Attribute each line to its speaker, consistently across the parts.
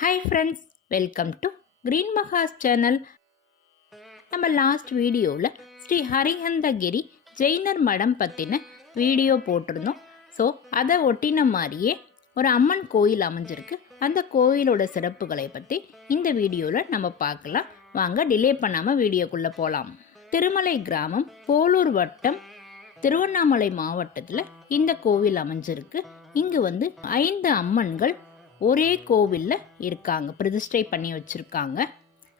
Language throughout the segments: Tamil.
Speaker 1: Hi friends welcome to green மகாஸ் channel நம்ம லாஸ்ட் வீடியோவில் ஸ்ரீ ஹரிஹந்தகிரி ஜெயினர் மடம் பற்றின வீடியோ போட்டிருந்தோம். ஸோ அதை ஒட்டின மாதிரியே ஒரு அம்மன் கோயில் அமைஞ்சிருக்கு. அந்த கோயிலோட சிறப்புகளை பற்றி இந்த வீடியோவில் நம்ம பார்க்கலாம். வாங்க டிலே பண்ணாமல் வீடியோக்குள்ளே போகலாம் திருமலை கிராமம் போலூர் வட்டம் திருவண்ணாமலை மாவட்டத்தில் இந்த கோவில் அமைஞ்சிருக்கு. இங்கு வந்து ஐந்து அம்மன்கள் ஒரே கோவிலில் இருக்காங்க பிரதிஷ்டை பண்ணி வச்சுருக்காங்க.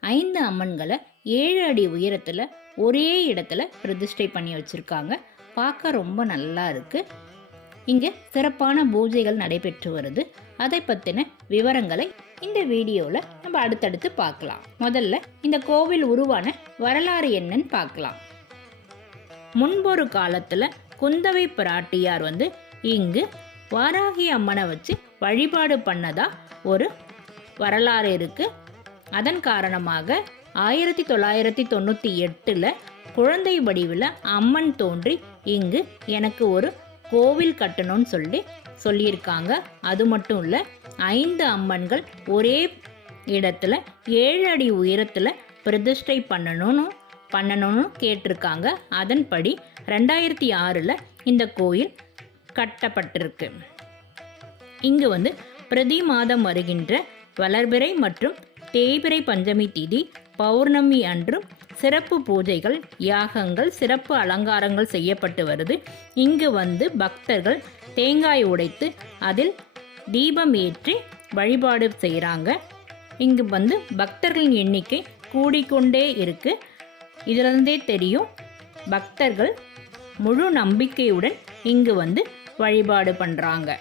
Speaker 1: ஐந்து அம்மன்களை ஏழு அடி உயரத்தில் ஒரே இடத்துல பிரதிஷ்டை பண்ணி வச்சுருக்காங்க. பார்க்க ரொம்ப நல்லா இருக்குது இங்கே சிறப்பான பூஜைகள் நடைபெற்று வருது. அதை பற்றின விவரங்களை இந்த வீடியோவில் நம்ம அடுத்தடுத்து பார்க்கலாம். முதல்ல இந்த கோவில் உருவான வரலாறு என்னன்னு பார்க்கலாம். முன்பொரு காலத்தில் குந்தவை பிராட்டியார் வந்து இங்கு வாராகி அம்மனை வச்சு வழிபாடு பண்ணதா ஒரு வரலாறு இருக்கு. அதன் காரணமாக ஆயிரத்தி தொள்ளாயிரத்தி தொண்ணூற்றி எட்டில் குழந்தை வடிவில் அம்மன் தோன்றி இங்கு எனக்கு ஒரு கோவில் கட்டணும்னு சொல்லி சொல்லியிருக்காங்க. அது மட்டும் இல்லை ஐந்து அம்மன்கள் ஒரே இடத்துல ஏழு அடி உயரத்தில் பிரதிஷ்டை பண்ணணும்னு பண்ணணும்னு கேட்டிருக்காங்க. அதன்படி ரெண்டாயிரத்தி ஆறில் இந்த கோயில் கட்டப்பட்டிருக்கு. இங்கு வந்து பிரதி மாதம் வருகின்ற வளர்பிறை மற்றும் தேய்பிறை பஞ்சமி திதி பௌர்ணமி அன்றும் சிறப்பு பூஜைகள் யாகங்கள் சிறப்பு அலங்காரங்கள் செய்யப்பட்டு வருது. இங்கு வந்து பக்தர்கள் தேங்காய் உடைத்து அதில் தீபம் ஏற்றி வழிபாடு செய்கிறாங்க இங்கு வந்து பக்தர்களின் எண்ணிக்கை கூடிக்கொண்டே இருக்கு. இதிலிருந்தே தெரியும் பக்தர்கள் முழு நம்பிக்கையுடன் இங்கு வந்து வழிபாடு பண்ணுறாங்க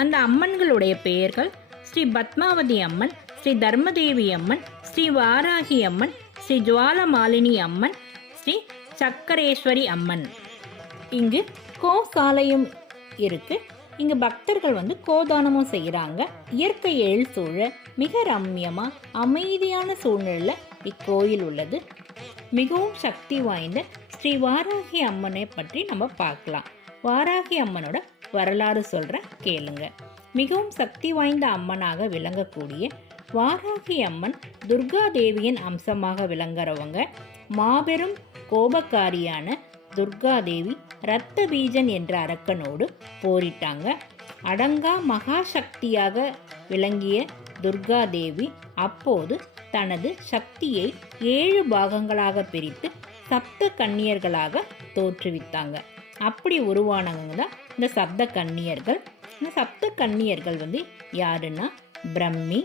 Speaker 1: அந்த அம்மன்களுடைய பெயர்கள் ஸ்ரீ பத்மாவதி அம்மன் ஸ்ரீ தர்மதேவி அம்மன் ஸ்ரீ வாராகி அம்மன் ஸ்ரீ ஜுவாலமாலினி அம்மன் ஸ்ரீ சக்கரேஸ்வரி அம்மன். இங்கு கோசாலையும் இருக்கு. இங்கு பக்தர்கள் வந்து கோதானமும் செய்கிறாங்க இயற்கை எழில் சூழ மிக ரம்யமாக அமைதியான சூழ்நிலையில் இக்கோயில் உள்ளது. மிகவும் சக்தி வாய்ந்த ஸ்ரீ வாராகி அம்மனை பற்றி நம்ம பார்க்கலாம். வாராகி அம்மனோட வரலாறு சொல்கிற கேளுங்க. மிகவும் சக்தி வாய்ந்த அம்மனாக விளங்கக்கூடிய வாராகி அம்மன் துர்கா தேவியின் அம்சமாக விளங்குறவங்க மாபெரும் கோபக்காரியான துர்கா தேவி இரத்த பீஜன் என்ற அரக்கனோடு போரிட்டாங்க. அடங்கா மகாசக்தியாக விளங்கிய துர்கா தேவி அப்போது தனது சக்தியை ஏழு பாகங்களாக பிரித்து சப்த கன்னியர்களாக தோற்றுவித்தாங்க. அப்படி உருவானவங்க தான் இந்த சப்த கன்னியர்கள் இந்த சப்த கன்னியர்கள் வந்து யாருன்னா? பிரம்மி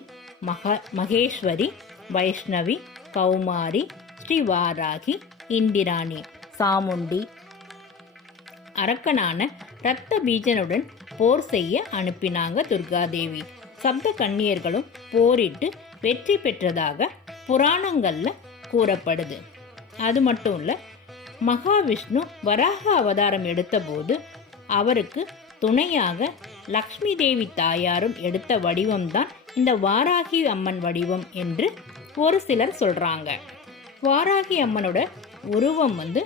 Speaker 1: மக மகேஸ்வரி வைஷ்ணவி கௌமாரி ஸ்ரீவாராகி இந்திராணி சாமுண்டி அரக்கனான இரத்த பீஜனுடன் போர் செய்ய அனுப்பினாங்க துர்காதேவி. சப்த கன்னியர்களும் போரிட்டு வெற்றி பெற்றதாக புராணங்களில் கூறப்படுது. அது மட்டும் இல்லை மகாவிஷ்ணு வராக அவதாரம் எடுத்தபோது அவருக்கு துணையாக லக்ஷ்மி தேவி தாயாரும் எடுத்த வடிவம்தான் இந்த வாராகி அம்மன் வடிவம் என்று ஒரு சிலர் சொல்கிறாங்க வாராகி அம்மனோட உருவம் வந்து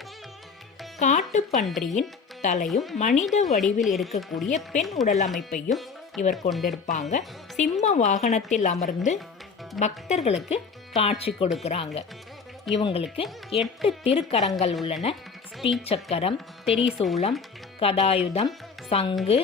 Speaker 1: காட்டுப்பன்றியின் தலையும் மனித வடிவில் இருக்கக்கூடிய பெண் உடல் அமைப்பையும் இவர் கொண்டிருப்பாங்க. சிம்ம வாகனத்தில் அமர்ந்து பக்தர்களுக்கு காட்சி கொடுக்குறாங்க. இவங்களுக்கு எட்டு திருக்கரங்கள் உள்ளன. ஸ்ரீசக்கரம் திரிசூலம் கதாயுதம் சங்கு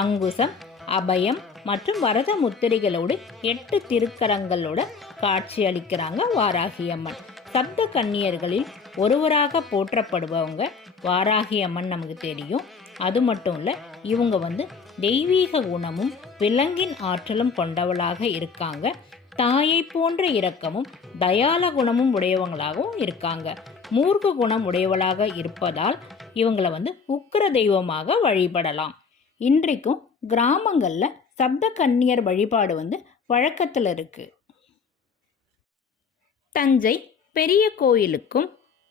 Speaker 1: அங்குசம் அபயம் மற்றும் வரத முத்திரைகளோடு எட்டு திருக்கரங்களோட காட்சி அளிக்கிறாங்க வாராகி அம்மன் சப்த கன்னியர்களில் ஒருவராக போற்றப்படுபவங்க வாராகி அம்மன் நமக்கு தெரியும். அது மட்டும் இல்லை இவங்க வந்து தெய்வீக குணமும் விலங்கின் ஆற்றலும் கொண்டவளாக இருக்காங்க. தாயை போன்ற இரக்கமும் தயால குணமும் உடையவங்களாகவும் இருக்காங்க. மூர்க்க குணம் உடையவளாக இருப்பதால் இவங்களை வந்து உக்கிர தெய்வமாக வழிபடலாம். இன்றைக்கும் கிராமங்களில் சப்த கன்னியர் வழிபாடு வந்து வழக்கத்தில் இருக்கு. தஞ்சை பெரிய கோயிலுக்கும்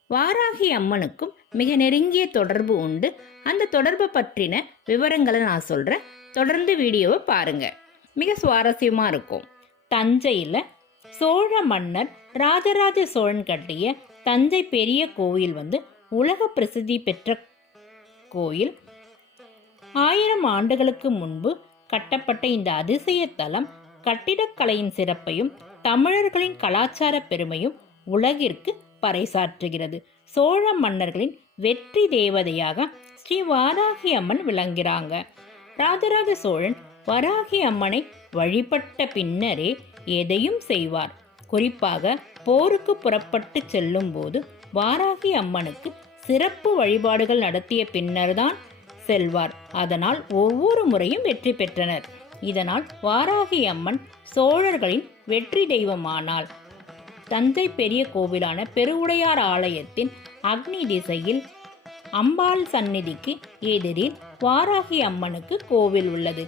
Speaker 1: வாராகி அம்மனுக்கும் மிக நெருங்கிய தொடர்பு உண்டு. அந்த தொடர்பை பற்றின விவரங்களை நான் சொல்கிறேன் தொடர்ந்து வீடியோவை பாருங்கள் மிக சுவாரஸ்யமாக இருக்கும். தஞ்சையில் சோழ மன்னர் ராஜராஜ சோழன் கட்டிய தஞ்சை பெரிய கோயில் வந்து உலக பிரசித்தி பெற்ற கோயில். ஆயிரம் ஆண்டுகளுக்கு முன்பு கட்டப்பட்ட இந்த அதிசய தலம் கட்டிடக்கலையின் சிறப்பையும் தமிழர்களின் கலாச்சார பெருமையும் உலகிற்கு பறைசாற்றுகிறது. சோழ மன்னர்களின் வெற்றி தேவதையாக ஸ்ரீ வாராகி அம்மன் விளங்குகிறாங்க. ராஜராஜ சோழன் வராகி அம்மனை வழிபட்ட பின்னரே எதையும் செய்வார். குறிப்பாக போருக்கு புறப்பட்டு செல்லும் போது வாராகி அம்மனுக்கு சிறப்பு வழிபாடுகள் நடத்திய பின்னர்தான் செல்வார். அதனால் ஒவ்வொரு முறையும் வெற்றி பெற்றனர். இதனால் வாராகி அம்மன் சோழர்களின் வெற்றி தெய்வமானாள் தஞ்சை பெரிய கோவிலான பெருவுடையார் ஆலயத்தின் அக்னி திசையில் அம்பாள் சந்நிதிக்கு எதிரில் வாராகி அம்மனுக்கு கோவில் உள்ளது.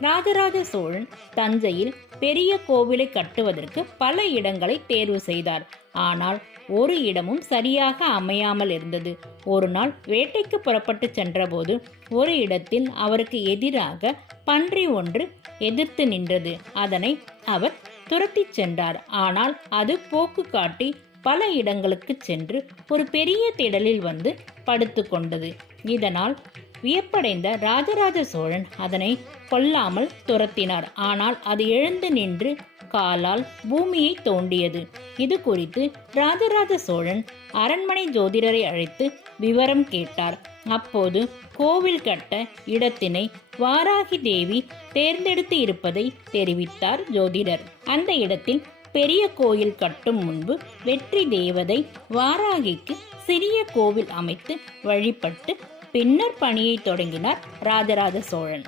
Speaker 1: ராஜராஜ சோழன் தஞ்சையில் பெரிய கோவிலை கட்டுவதற்கு பல இடங்களை தேர்வு செய்தார். ஆனால் ஒரு இடமும் சரியாக அமையாமல் இருந்தது. ஒரு நாள் வேட்டைக்கு புறப்பட்டு சென்றபோது ஒரு இடத்தில் அவருக்கு எதிராக பன்றி ஒன்று எதிர்த்து நின்றது. அதனை அவர் துரத்திச் சென்றார். ஆனால் அது போக்கு காட்டி பல இடங்களுக்கு சென்று ஒரு பெரிய திடலில் வந்து படுத்து கொண்டது. இதனால் வியப்படைந்த ராஜராஜ சோழன் அதனை கொல்லாமல் துரத்தினார். ஆனால் அது எழுந்து நின்று காலால் பூமியை தோண்டியது. இது குறித்து ராஜராஜ சோழன் அரண்மனை ஜோதிடரை அழைத்து விவரம் கேட்டார். அப்போது கோவில் கட்ட இடத்தினை வாராகி தேவி தேர்ந்தெடுத்து இருப்பதை தெரிவித்தார் ஜோதிடர். அந்த இடத்தில் பெரிய கோயில் கட்டும் முன்பு வெற்றி தேவதை வாராகிக்கு சிறிய கோவில் அமைத்து வழிபட்டு பின்னர் பணியை தொடங்கினார் ராஜராஜ சோழன்.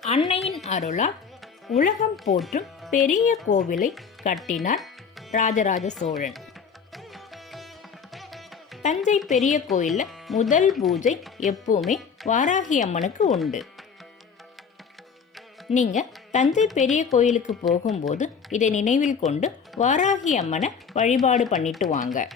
Speaker 1: அன்னையின் அருளால் உலகம் போற்றும் பெரிய கோவிலை கட்டினார் ராஜராஜ சோழன். தஞ்சை பெரிய கோயில்ல முதல் பூஜை எப்பவுமே வாராகி அம்மனுக்கு உண்டு. நீங்க தஞ்சை பெரிய கோயிலுக்கு போகும்போது இதை நினைவில் கொண்டு வாராகி அம்மனை வழிபாடு பண்ணிட்டு வாங்க.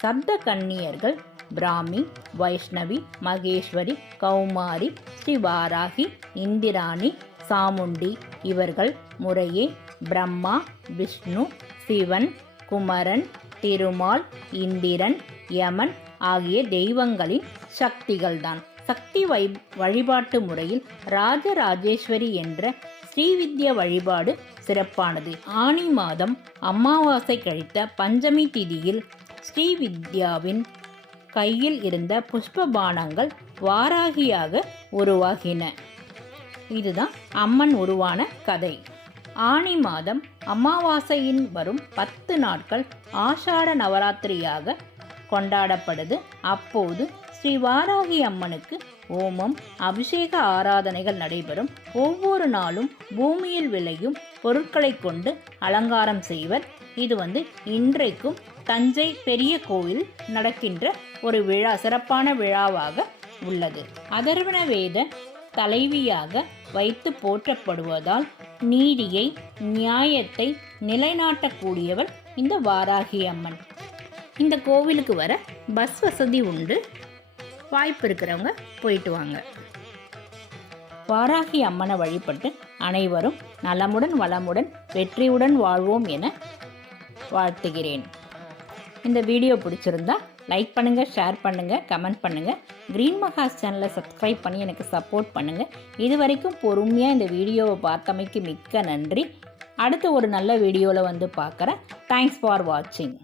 Speaker 1: சப்த கன்னியர்கள் பிராமி வைஷ்ணவி மகேஸ்வரி கௌமாரி ஸ்ரீ வாராகி இந்திராணி சாமுண்டி இவர்கள் முறையே பிரம்மா விஷ்ணு சிவன் குமரன் திருமால் இந்திரன் யமன் ஆகிய தெய்வங்களின் சக்திகள்தான். சக்தி வை வழிபாட்டு முறையில் ராஜராஜேஸ்வரி என்ற ஸ்ரீவித்யா வழிபாடு சிறப்பானது. ஆனி மாதம் அமாவாசை கழித்த பஞ்சமி திதியில் ஸ்ரீவித்யாவின் கையில் இருந்த புஷ்பபானங்கள் வாராகியாக உருவாகின. இதுதான் அம்மன் உருவான கதை. ஆனி மாதம் அமாவாசையின் வரும் பத்து நாட்கள் ஆஷாட நவராத்திரியாக கொண்டாடப்படுது. அப்போது ஸ்ரீ வாராகி அம்மனுக்கு ஓமம் அபிஷேக ஆராதனைகள் நடைபெறும். ஒவ்வொரு நாளும் பூமியில் விளையும் பொருட்களை கொண்டு அலங்காரம் செய்வர். இது வந்து இன்றைக்கும் தஞ்சை பெரிய கோயில் நடக்கின்ற ஒரு விழா சிறப்பான விழாவாக உள்ளது. அதர்வன வேத தலைவியாக வைத்து போற்றப்படுவதால் நீதியை நியாயத்தை நிலைநாட்டக்கூடியவள் இந்த வாராகி அம்மன். இந்த கோவிலுக்கு வர பஸ் வசதி உண்டு. வாய்ப்பு இருக்கிறவங்க போயிட்டு வாங்க. வாராகி அம்மனை வழிபட்டு அனைவரும் நலமுடன் வளமுடன் வெற்றியுடன் வாழ்வோம் என வாழ்த்துகிறேன். இந்த வீடியோ பிடிச்சிருந்தா லைக் பண்ணுங்கள் ஷேர் பண்ணுங்கள் கமெண்ட் பண்ணுங்கள் க்ரீன் மகாஸ் சேனலை சப்ஸ்கிரைப் பண்ணி எனக்கு சப்போர்ட் பண்ணுங்கள் இது வரைக்கும் பொறுமையாக இந்த வீடியோவை பார்த்தமைக்கு மிக்க நன்றி. அடுத்து ஒரு நல்ல வீடியோவில் வந்து பார்க்குறேன். தேங்க்ஸ் ஃபார் வாட்சிங்